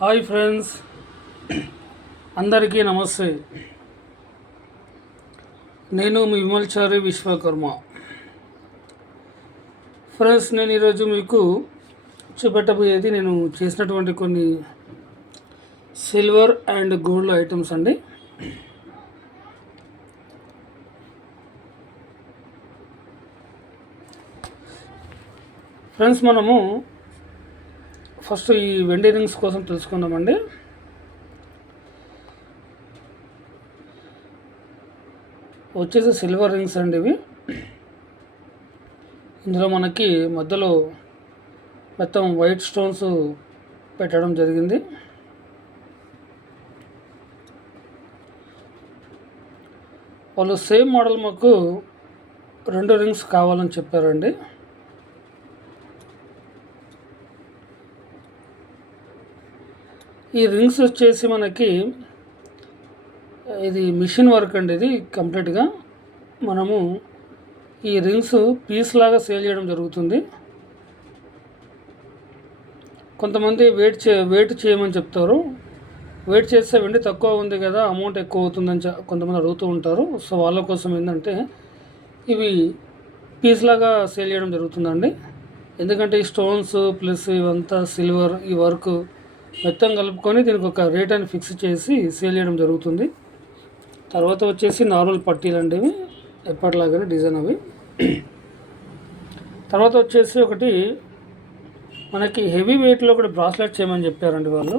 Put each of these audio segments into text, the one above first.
Hi friends. అందరికీ నమస్తే. నేను మీ విమల్చారి విశ్వకర్మ. ఫ్రెండ్స్ నేను ఈరోజు మీకు చూపెట్టబోయేది నేను చేసినటువంటి కొన్ని సిల్వర్ అండ్ గోల్డ్ ఐటమ్స్ అండి. ఫ్రెండ్స్ మనము ఫస్ట్ ఈ వెండి రింగ్స్ కోసం తెలుసుకుందామండి. వచ్చేసి సిల్వర్ రింగ్స్ అండి ఇవి. ఇందులో మనకి మధ్యలో మొత్తం వైట్ స్టోన్స్ పెట్టడం జరిగింది. వాళ్ళు సేమ్ మోడల్ మాకు రెండు రింగ్స్ కావాలని చెప్పారండి. ఈ రింగ్స్ వచ్చేసి మనకి ఇది మిషన్ వర్క్ అండి ఇది కంప్లీట్గా మనము ఈ రింగ్స్ పీస్ లాగా సేల్ చేయడం జరుగుతుంది. కొంతమంది వెయిట్ చే వెయిట్ చేయమని చెప్తారు. వెయిట్ చేస్తే వెండి తక్కువ ఉంది కదా అమౌంట్ ఎక్కువ అవుతుందని కొంతమంది అడుగుతూ ఉంటారు. సో వాళ్ళ కోసం ఏంటంటే ఇవి పీస్ లాగా సేల్ చేయడం జరుగుతుందండి. ఎందుకంటే ఈ స్టోన్స్ ప్లస్ ఇవంతా సిల్వర్ ఈ వర్క్ మొత్తం కలుపుకొని దీనికి ఒక రేట్ అని ఫిక్స్ చేసి సేల్ చేయడం జరుగుతుంది. తర్వాత వచ్చేసి నార్మల్ పట్టీలు అండి ఎప్పటిలాగానే డిజైన్ అవి. తర్వాత వచ్చేసి ఒకటి మనకి హెవీ వెయిట్లో ఒకటి బ్రాస్లెట్ చేయమని చెప్పారండి వాళ్ళు.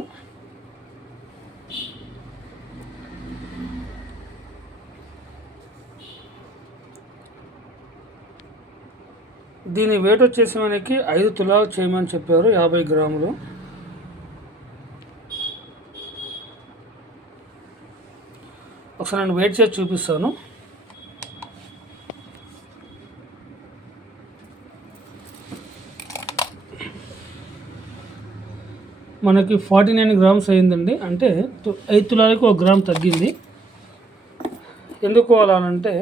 దీని వెయిట్ వచ్చేసి మనకి ఐదు తులాలు చేయమని చెప్పారు యాభై గ్రాములు. ఒకసారి నేను వెయిట్ చేసి చూపిస్తాను. మనకి ఫార్టీ నైన్ గ్రామ్స్ అయిందండి. అంటే ఐదు తులాలకు ఒక గ్రామ్ తగ్గింది. ఎందుకు అలా అంటే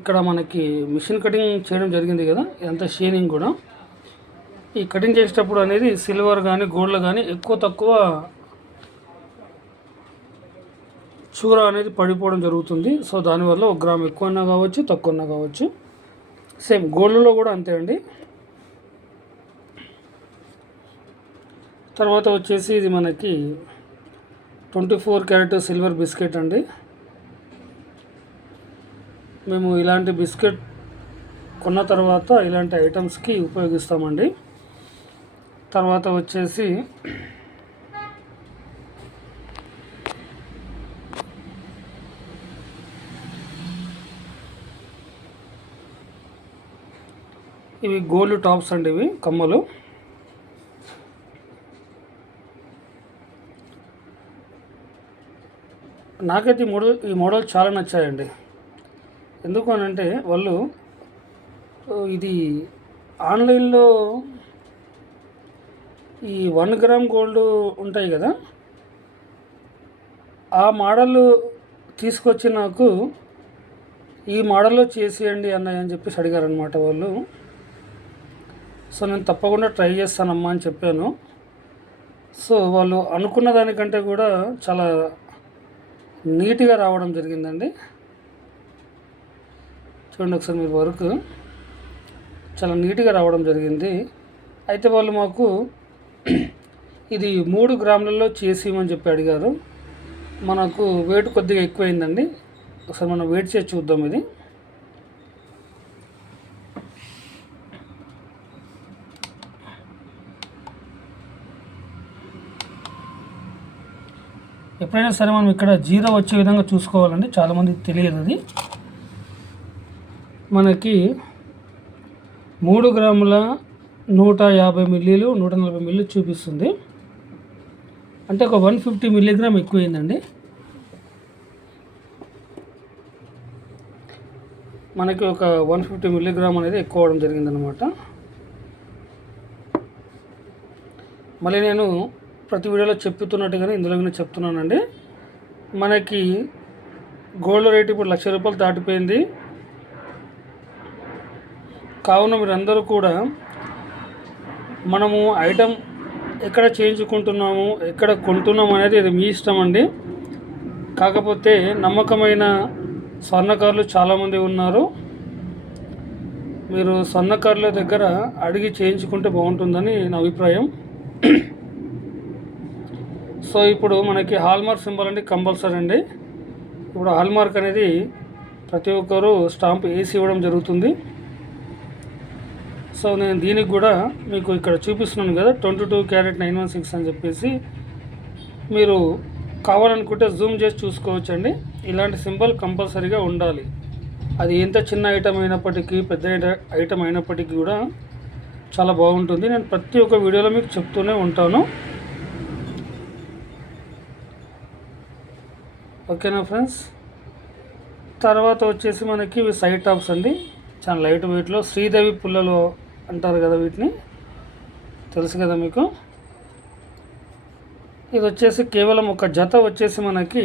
ఇక్కడ మనకి మిషన్ కటింగ్ చేయడం జరిగింది కదా ఇదంతా షేనింగ్ కూడా. ఈ కటింగ్ చేసేటప్పుడు అనేది సిల్వర్ కానీ గోల్డ్ కానీ ఎక్కువ తక్కువ చూర అనేది పడిపోవడం జరుగుతుంది. సో దానివల్ల ఒక గ్రామ్ ఎక్కువన్నా కావచ్చు తక్కువన్నా కావచ్చు. సేమ్ గోల్డ్లో కూడా అంతే అండి. తర్వాత వచ్చేసి ఇది మనకి twenty four carat silver biscuit అండి. మేము ఇలాంటి బిస్కెట్ కొన్న తర్వాత ఇలాంటి ఐటమ్స్కి ఉపయోగిస్తామండి. తర్వాత వచ్చేసి ఇవి గోల్డ్ టాప్స్ అండి ఇవి కమ్మలు. నాకైతే ఈ మోడల్ ఈ మోడల్ చాలా నచ్చాయండి. ఎందుకు అని అంటే వాళ్ళు ఇది ఆన్లైన్లో ఈ వన్ గ్రామ్ గోల్డ్ ఉంటాయి కదా ఆ మోడల్ తీసుకొచ్చి నాకు ఈ మోడల్లో చేసేయండి అన్నయ్య అని చెప్పేసి అడిగారనమాట వాళ్ళు. సో నేను తప్పకుండా ట్రై చేస్తానమ్మా అని చెప్పాను. సో వాళ్ళు అనుకున్న దానికంటే కూడా చాలా నీట్గా రావడం జరిగిందండి. చూడండి ఒకసారి మీరు వర్క్. చాలా నీట్గా రావడం జరిగింది. అయితే వాళ్ళు మాకు ఇది మూడు గ్రాములలో చేసి ఇవ్వమని చెప్పి అడిగారు. మనకు వెయిట్ కొద్దిగా ఎక్కువైందండి. ఒకసారి మనం వెయిట్ చేసి చూద్దాం ఇది. ఎప్పుడైనా సరే మనం ఇక్కడ జీరో వచ్చే విధంగా చూసుకోవాలండి చాలామందికి తెలియదు అది. మనకి మూడు గ్రాముల నూట యాభై మిల్లీలు నూట నలభై మిల్లీలు చూపిస్తుంది. అంటే ఒక వన్ ఫిఫ్టీ మిల్లీగ్రామ్ ఎక్కువైందండి. మనకి ఒక వన్ ఫిఫ్టీ మిల్లీగ్రామ్ అనేది ఎక్కువ అవడం జరిగిందనమాట మళ్ళీ నేను ప్రతి వీడియోలో చెప్తున్నట్టుగానే ఇందులో కూడా చెప్తున్నానండి. మనకి గోల్డ్ రేట్ ఇప్పుడు లక్ష రూపాయలు దాటిపోయింది. కావున మీరందరూ కూడా మనము ఐటమ్ ఎక్కడ చేయించుకుంటున్నాము ఎక్కడ కొంటున్నాము అనేది ఇది మీ ఇష్టం అండి. కాకపోతే నమ్మకమైన స్వర్ణకారులు చాలామంది ఉన్నారు. మీరు స్వర్ణకారుల దగ్గర అడిగి చేయించుకుంటే బాగుంటుందని నా అభిప్రాయం. సో ఇప్పుడు మనకి హాల్మార్క్ సింబల్ అండి కంపల్సరీ అండి. ఇప్పుడు హాల్మార్క్ అనేది ప్రతి ఒక్కరు స్టాంప్ వేసి ఇవ్వడం జరుగుతుంది. సో నేను దీనికి కూడా మీకు ఇక్కడ చూపిస్తున్నాను కదా twenty two carat nine one six అని చెప్పేసి. మీరు కావాలనుకుంటే జూమ్ చేసి చూసుకోవచ్చండి. ఇలాంటి సింబల్ కంపల్సరీగా ఉండాలి. అది ఎంత చిన్న ఐటమ్ అయినప్పటికీ పెద్ద ఐటమ్ అయినప్పటికీ కూడా చాలా బాగుంటుంది. నేను ప్రతి ఒక్క వీడియోలో మీకు చెప్తూనే ఉంటాను. ఓకేనా ఫ్రెండ్స్? తర్వాత వచ్చేసి మనకి ఇవి సైడ్ టాప్స్ అండి. చాలా లైట్ వెయిట్లో శ్రీదేవి పుల్లలు అంటారు కదా వీటిని. తెలుసు కదా మీకు? ఇది వచ్చేసి కేవలం ఒక జత వచ్చేసి మనకి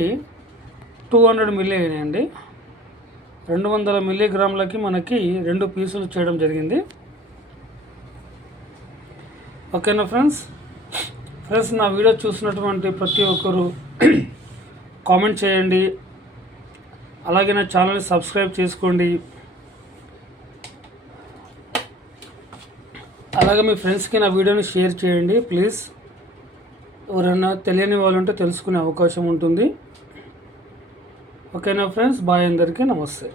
టూ హండ్రెడ్ మిల్లీ అయినాయండి. రెండు వందల మిల్లీగ్రాములకి మనకి రెండు పీసులు చేయడం జరిగింది. ఓకేనా ఫ్రెండ్స్? ఫ్రెండ్స్ నా వీడియో చూసినటువంటి ప్రతి ఒక్కరు కామెంట్ చేయండి. అలాగే నా ఛానల్ని సబ్స్క్రైబ్ చేసుకోండి. అలాగే మీ ఫ్రెండ్స్కి నా వీడియోని షేర్ చేయండి ప్లీజ్. ఎవరైనా తెలియని వాళ్ళుంటే తెలుసుకునే అవకాశం ఉంటుంది. ఓకేనా ఫ్రెండ్స్? బాయ్ అందరికీ నమస్తే.